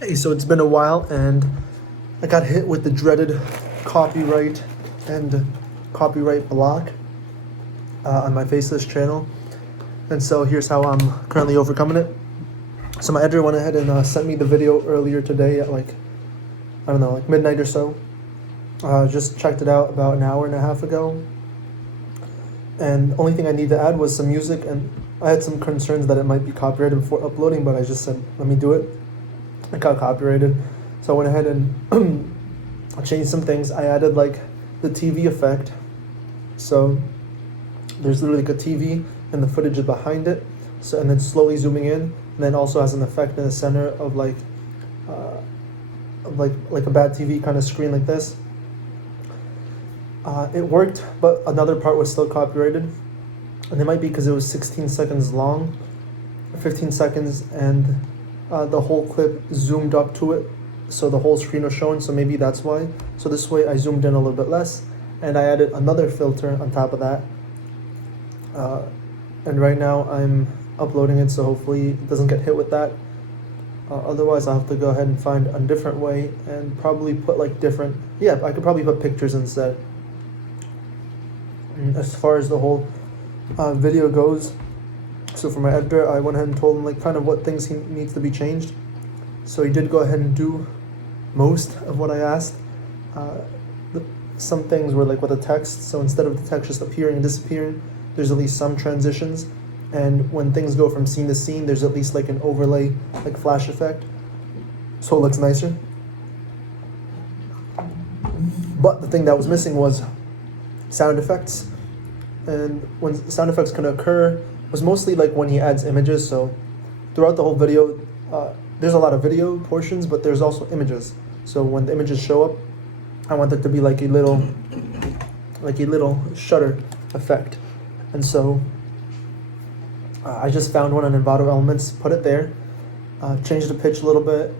Hey, so it's been a while and I got hit with the dreaded copyright and copyright block on my Faceless channel. And so here's how I'm currently overcoming it. So my editor went ahead and sent me the video earlier today at like, I don't know, like midnight or so. Just checked it out about an hour and a half ago. And the only thing I need to add was some music, and I had some concerns that it might be copyrighted before uploading, but I just said, let me do it. It got copyrighted. So I went ahead and changed some things. I added like the TV effect. So there's literally like a TV and the footage is behind it. So, and then slowly zooming in, and then also has an effect in the center of like a bad TV kind of screen like this. It worked, but another part was still copyrighted, and it might be because it was 16 seconds long, 15 seconds, and the whole clip zoomed up to it, so the whole screen was shown, so maybe that's why. So this way I zoomed in a little bit less, and I added another filter on top of that. And right now I'm uploading it, so hopefully it doesn't get hit with that. Otherwise I'll have to go ahead and find a different way and probably put like different, I could probably put pictures instead. As far as the whole video goes, so for my editor, I went ahead and told him like kind of what things he needs to be changed. So he did go ahead and do most of what I asked. Some things were like with the text, so instead of the text just appearing and disappearing, there's at least some transitions. And when things go from scene to scene, there's at least like an overlay, like flash effect, so it looks nicer. But the thing that was missing was sound effects. And when sound effects can occur was mostly like when he adds images. So throughout the whole video, there's a lot of video portions, but there's also images. So when the images show up, I want it to be like a little shutter effect. And so I just found one on Envato Elements, put it there, changed the pitch a little bit,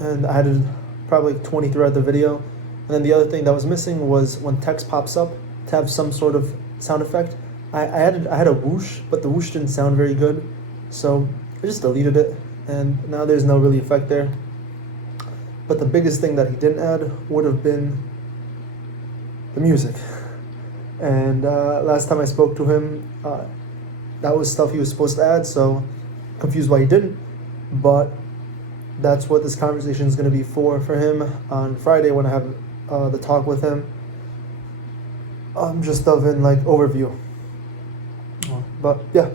and I added probably 20 throughout the video. And then the other thing that was missing was when text pops up, to have some sort of sound effect. I had a whoosh, but the whoosh didn't sound very good, so I just deleted it, and now there's no really effect there. But the biggest thing that he didn't add would have been the music. And last time I spoke to him, that was stuff he was supposed to add, so confused why he didn't. But that's what this conversation is going to be for him on Friday when I have the talk with him. Just of in like overview. But yeah,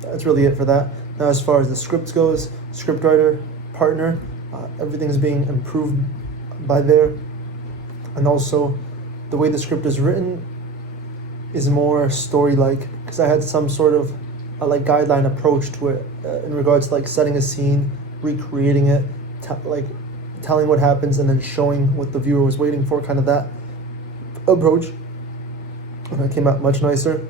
that's really it for that. Now as far as the scripts goes, scriptwriter, partner, everything's being improved by there. And also the way the script is written is more story-like, because I had some sort of like guideline approach to it in regards to like setting a scene, recreating it, like telling what happens and then showing what the viewer was waiting for, kind of that approach. And it came out much nicer.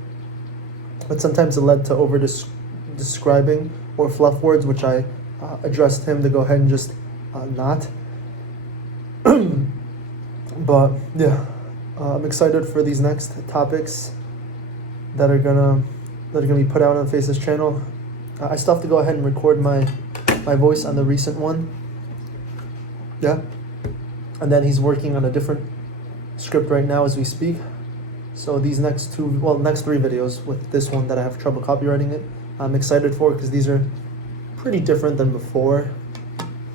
But sometimes it led to over describing or fluff words, which I addressed him to go ahead and just not. But yeah, I'm excited for these next topics that are gonna be put out on the Faceless channel. I still have to go ahead and record my voice on the recent one. Yeah, and then he's working on a different script right now as we speak. So these next three videos with this one that I have trouble copywriting it, I'm excited for, because these are pretty different than before.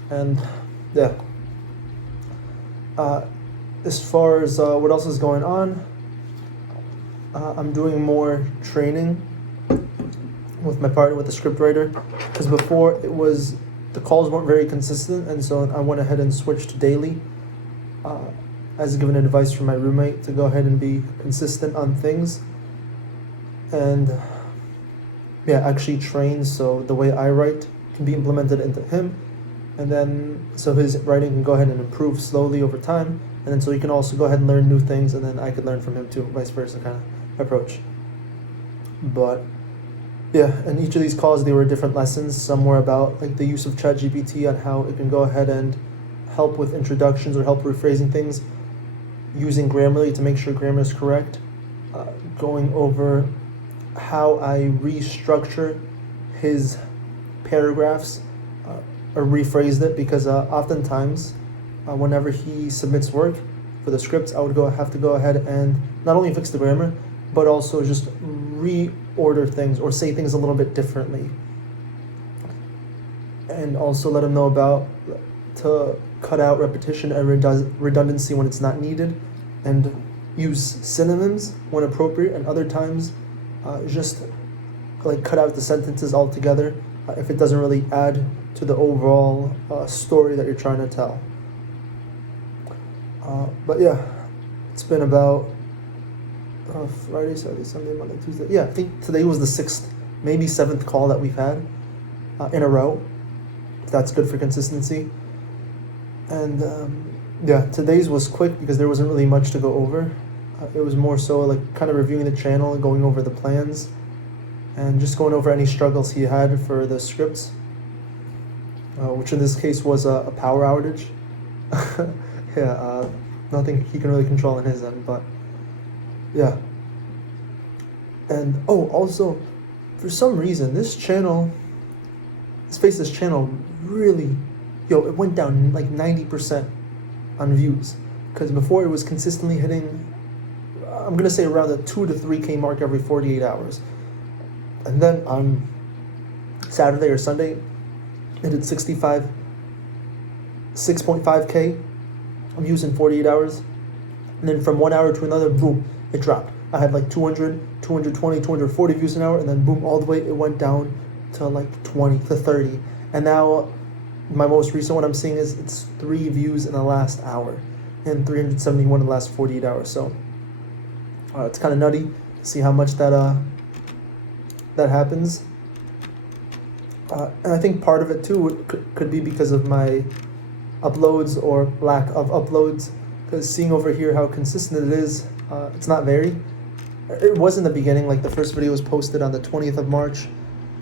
And yeah. As far as what else is going on, I'm doing more training with my partner, with the scriptwriter, because before the calls weren't very consistent, and so I went ahead and switched to daily. As given advice from my roommate to go ahead and be consistent on things, and actually train so the way I write can be implemented into him, and then so his writing can go ahead and improve slowly over time, and then so he can also go ahead and learn new things, and then I could learn from him too, vice versa kind of approach. But yeah, in each of these calls they were different lessons. Some were about like the use of ChatGPT on how it can go ahead and help with introductions or help rephrasing things, using Grammarly to make sure grammar is correct, going over how I restructure his paragraphs or rephrased it because oftentimes whenever he submits work for the scripts, I would have to go ahead and not only fix the grammar, but also just reorder things or say things a little bit differently. And also let him know about to cut out repetition and redundancy when it's not needed, and use synonyms when appropriate, and other times just like cut out the sentences altogether if it doesn't really add to the overall story that you're trying to tell. But yeah, it's been about Friday, Saturday, Sunday, Monday, Tuesday. Yeah, I think today was the 6th, maybe 7th call that we've had in a row. If that's good for consistency. And yeah, today's was quick because there wasn't really much to go over. It was more so like kind of reviewing the channel and going over the plans and just going over any struggles he had for the scripts, which in this case was a power outage. Yeah, nothing he can really control on his end, but yeah. And also, for some reason, this channel, this channel really, it went down like 90% on views, because before it was consistently hitting, I'm gonna say around the 2 to 3K mark every 48 hours. And then on Saturday or Sunday, it did 6.5K views in 48 hours. And then from 1 hour to another, boom, it dropped. I had like 200, 220, 240 views an hour, and then boom, all the way it went down to like 20 to 30. And now my most recent one I'm seeing is it's 3 views in the last hour and 371 in the last 48 hours. So it's kind of nutty to see how much that happens. And I think part of it too could be because of my uploads or lack of uploads, because seeing over here how consistent it is, it's not very. It was in the beginning, like the first video was posted on the 20th of March,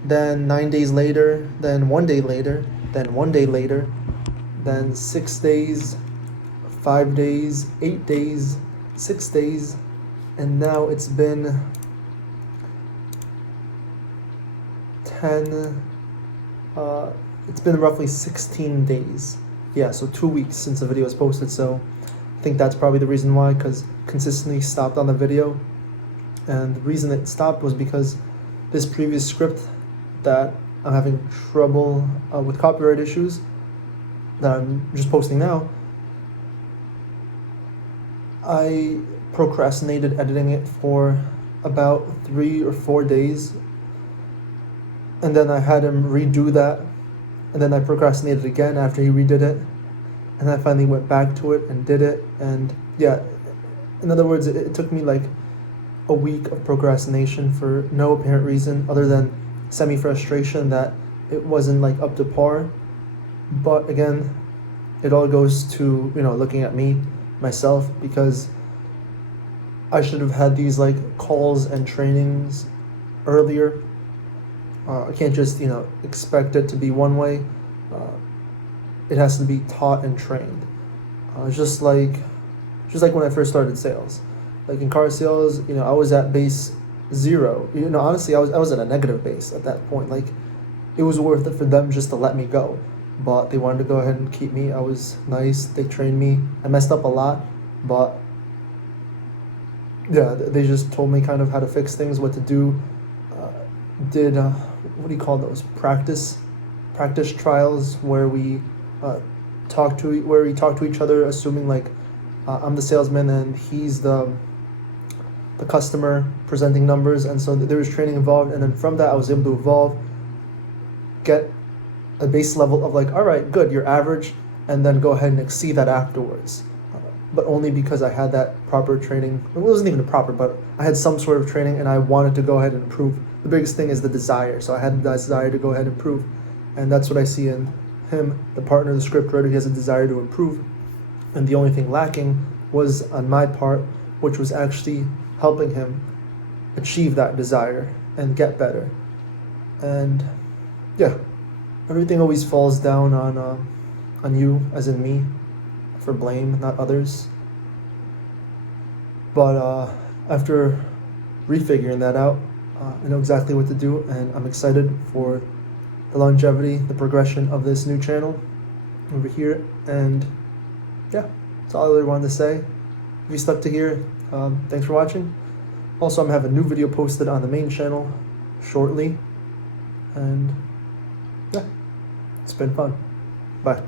then 9 days later, then 1 day later, then 1 day later, then 6 days, 5 days, 8 days, 6 days, and now it's been 10, it's been roughly 16 days. Yeah, so 2 weeks since the video was posted, so I think that's probably the reason why, because consistently stopped on the video. And the reason it stopped was because this previous script that I'm having trouble with copyright issues that I'm just posting now, I procrastinated editing it for about 3 or 4 days, and then I had him redo that, and then I procrastinated again after he redid it, and I finally went back to it and did it. And yeah, in other words, it took me like a week of procrastination for no apparent reason other than semi-frustration that it wasn't like up to par. But again, it all goes to, looking at myself, because I should have had these like calls and trainings earlier. I can't just, expect it to be one way. It has to be taught and trained. Just like when I first started sales. Like in car sales, I was at base 0. Honestly, I was at a negative base at that point. Like, it was worth it for them just to let me go. But they wanted to go ahead and keep me. I was nice. They trained me. I messed up a lot, but yeah, they just told me kind of how to fix things, what to do. Did what do you call those? Practice trials where we talk to each other, assuming like I'm the salesman and he's the customer presenting numbers, and so there was training involved. And then from that, I was able to evolve, get a base level of like, all right, good, you're average, and then go ahead and exceed that afterwards. But only because I had that proper training. It wasn't even proper, but I had some sort of training, and I wanted to go ahead and improve. The biggest thing is the desire. So I had the desire to go ahead and improve, and that's what I see in him, the partner, the script writer. He has a desire to improve, and the only thing lacking was on my part, which was actually helping him achieve that desire and get better. And yeah, everything always falls down on you, as in me, for blame, not others. But after refiguring that out, I know exactly what to do, and I'm excited for the longevity, the progression of this new channel over here. And yeah, that's all I really wanted to say. If you stuck to here, thanks for watching. Also, I'm gonna have a new video posted on the main channel shortly. And yeah, it's been fun. Bye.